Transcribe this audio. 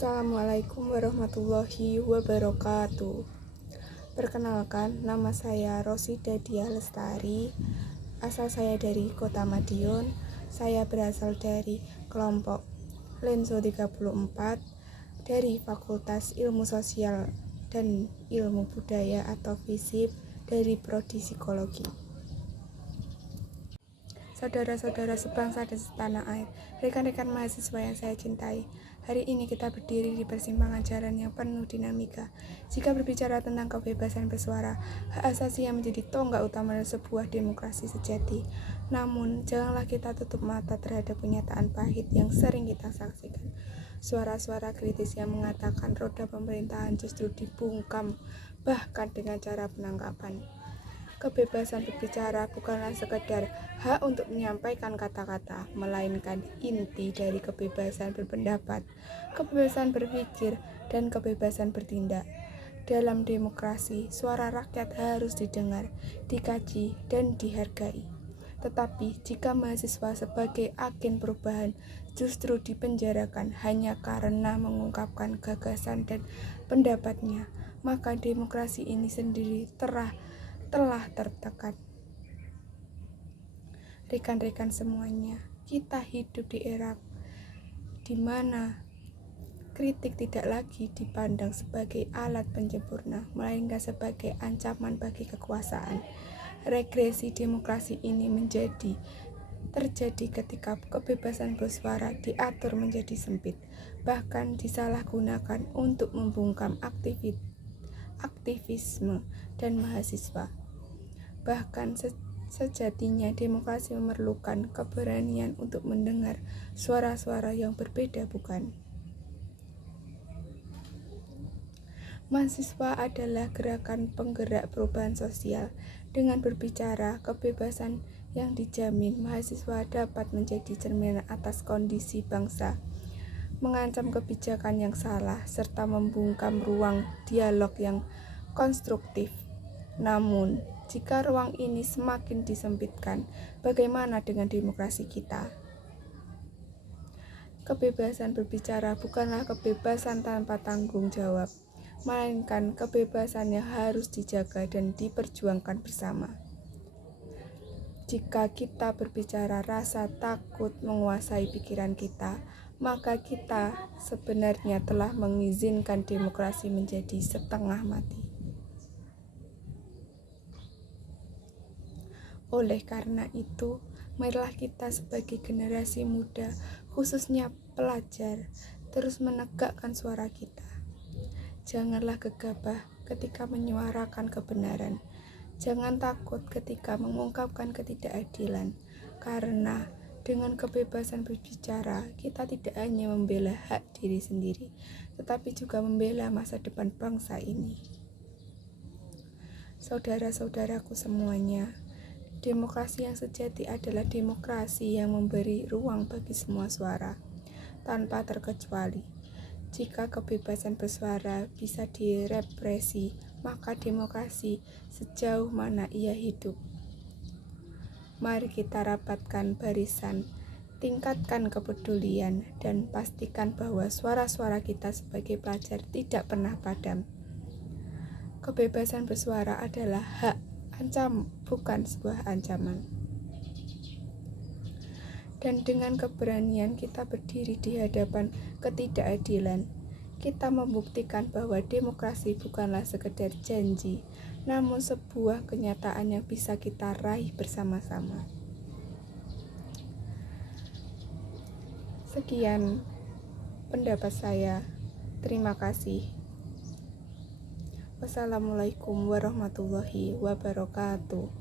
Assalamualaikum warahmatullahi wabarakatuh. Perkenalkan, nama saya Rosida Dia Lestari. Asal saya dari Kota Madiun. Saya berasal dari kelompok Lenso 34 dari Fakultas Ilmu Sosial dan Ilmu Budaya atau FISIP dari Prodi Psikologi. Saudara-saudara sebangsa dan setanah air, rekan-rekan mahasiswa yang saya cintai, hari ini kita berdiri di persimpangan jalan yang penuh dinamika. Jika berbicara tentang kebebasan bersuara, hak asasi yang menjadi tonggak utama dalam sebuah demokrasi sejati. Namun, janganlah kita tutup mata terhadap kenyataan pahit yang sering kita saksikan. Suara-suara kritis yang mengatakan roda pemerintahan justru dibungkam, bahkan dengan cara penangkapan. Kebebasan berbicara bukanlah sekedar hak untuk menyampaikan kata-kata, melainkan inti dari kebebasan berpendapat, kebebasan berpikir, dan kebebasan bertindak. Dalam demokrasi, suara rakyat harus didengar, dikaji, dan dihargai. Tetapi jika mahasiswa sebagai agen perubahan justru dipenjarakan hanya karena mengungkapkan gagasan dan pendapatnya, maka demokrasi ini sendiri telah tertekan. Rekan-rekan semuanya, kita hidup di era di mana kritik tidak lagi dipandang sebagai alat penyempurna, melainkan sebagai ancaman bagi kekuasaan. Regresi demokrasi ini terjadi ketika kebebasan bersuara diatur menjadi sempit, bahkan disalahgunakan untuk membungkam aktivisme dan mahasiswa. Bahkan sejatinya demokrasi memerlukan keberanian untuk mendengar suara-suara yang berbeda, bukan? Mahasiswa adalah gerakan penggerak perubahan sosial. Dengan berbicara kebebasan yang dijamin, mahasiswa dapat menjadi cerminan atas kondisi bangsa, mengancam kebijakan yang salah, serta membungkam ruang dialog yang konstruktif. Namun, jika ruang ini semakin disempitkan, bagaimana dengan demokrasi kita? Kebebasan berbicara bukanlah kebebasan tanpa tanggung jawab, melainkan kebebasan yang harus dijaga dan diperjuangkan bersama. Jika kita berbicara rasa takut menguasai pikiran kita, maka kita sebenarnya telah mengizinkan demokrasi menjadi setengah mati. Oleh karena itu, marilah kita sebagai generasi muda, khususnya pelajar, terus menegakkan suara kita. Janganlah gegabah ketika menyuarakan kebenaran. Jangan takut ketika mengungkapkan ketidakadilan, karena dengan kebebasan berbicara, kita tidak hanya membela hak diri sendiri, tetapi juga membela masa depan bangsa ini. Saudara-saudaraku semuanya, demokrasi yang sejati adalah demokrasi yang memberi ruang bagi semua suara, tanpa terkecuali. Jika kebebasan bersuara bisa direpresi, maka demokrasi sejauh mana ia hidup? Mari kita rapatkan barisan, tingkatkan kepedulian, dan pastikan bahwa suara-suara kita sebagai pelajar tidak pernah padam. Kebebasan bersuara adalah hak, bukan sebuah ancaman. Dan dengan keberanian kita berdiri di hadapan ketidakadilan, kita membuktikan bahwa demokrasi bukanlah sekedar janji, namun sebuah kenyataan yang bisa kita raih bersama-sama. Sekian pendapat saya. Terima kasih. Wassalamualaikum warahmatullahi wabarakatuh.